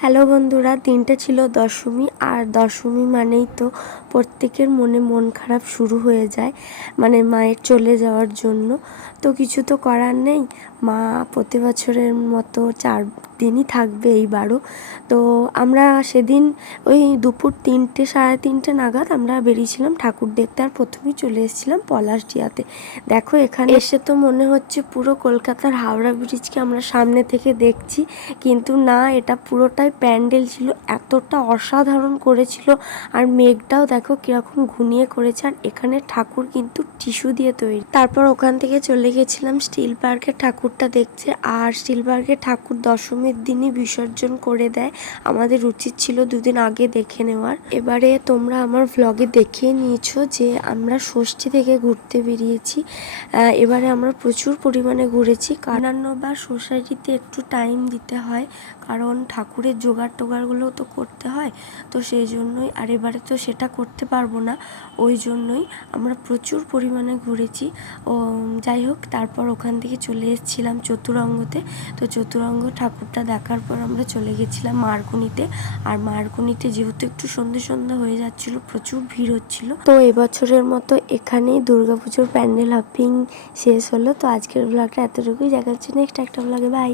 Hello বন্ধুরা, দিনটা ছিল দশমী। আর দশমী মানেই তো প্রত্যেকের মনে মন খারাপ শুরু হয়ে যায়, মানে মায়ের চলে যাওয়ার জন্য। তো কিছু তো করার নেই, মা প্রতি বছরের মতো 4 দিনই থাকবে এইবারও। তো আমরা সেদিন ওই দুপুর 3টে সাড়ে 3টে নাগাদ আমরা বেরিয়েছিলাম ঠাকুর দেখতে। আর প্রথমেই চলে এসেছিলাম পলাশডিহাতে। দেখো এখানে এসে তো মনে হচ্ছে পুরো কলকাতার হাওড়া ব্রিজকে আমরা সামনে থেকে দেখছি, কিন্তু না, এটা পুরোটাই প্যান্ডেল ছিল। এতটা অসাধারণ করেছিল। আর মেঘটাও দেখো কিরকম ঘুনিয়ে করেছে। আর এখানে ঠাকুর কিন্তু টিস্যু দিয়ে তৈরি। তারপর ওখান থেকে চলে গেছিলাম স্টিল পার্কের ঠাকুরটা দেখতে। আর স্টিল পার্কের ঠাকুর দশমীর দিনই বিসর্জন করে দেয়, আমাদের উচিত ছিল 2 দিন আগে দেখে নেওয়ার। এবারে তোমরা আমার ভ্লগে দেখিয়ে নিয়েছো যে আমরা ষষ্ঠী থেকে ঘুরতে বেরিয়েছি। এবারে আমরা প্রচুর পরিমাণে ঘুরেছি। অন্যান্যবার সোসাইটিতে একটু টাইম দিতে হয়, কারণ ঠাকুরের জোগাড় টোগাড়গুলো তো করতে হয়। তো সেই জন্যই, আর এবারে তো সেটা করতে পারবো না, ওই জন্যই আমরা প্রচুর পরিমাণে ঘুরেছি। ও যাই হোক, তারপর ওখান থেকে চলে এসেছিলাম চতুরঙ্গতে। তো চতুরঙ্গ ঠাকুরটা দেখার পর আমরা চলে গেছিলাম মার্কনিতে। আর মার্কনিতে যেহেতু একটু সন্ধ্যে সন্ধ্যা হয়ে যাচ্ছিল, প্রচুর ভিড় হচ্ছিল। তো এবছরের মতো এখানেই দুর্গাপুজোর প্যান্ডেল হপিং শেষ হলো। তো আজকের ব্লগটা এতটুকুই, দেখা হচ্ছে নেক্সট একটা ব্লগে। বাই।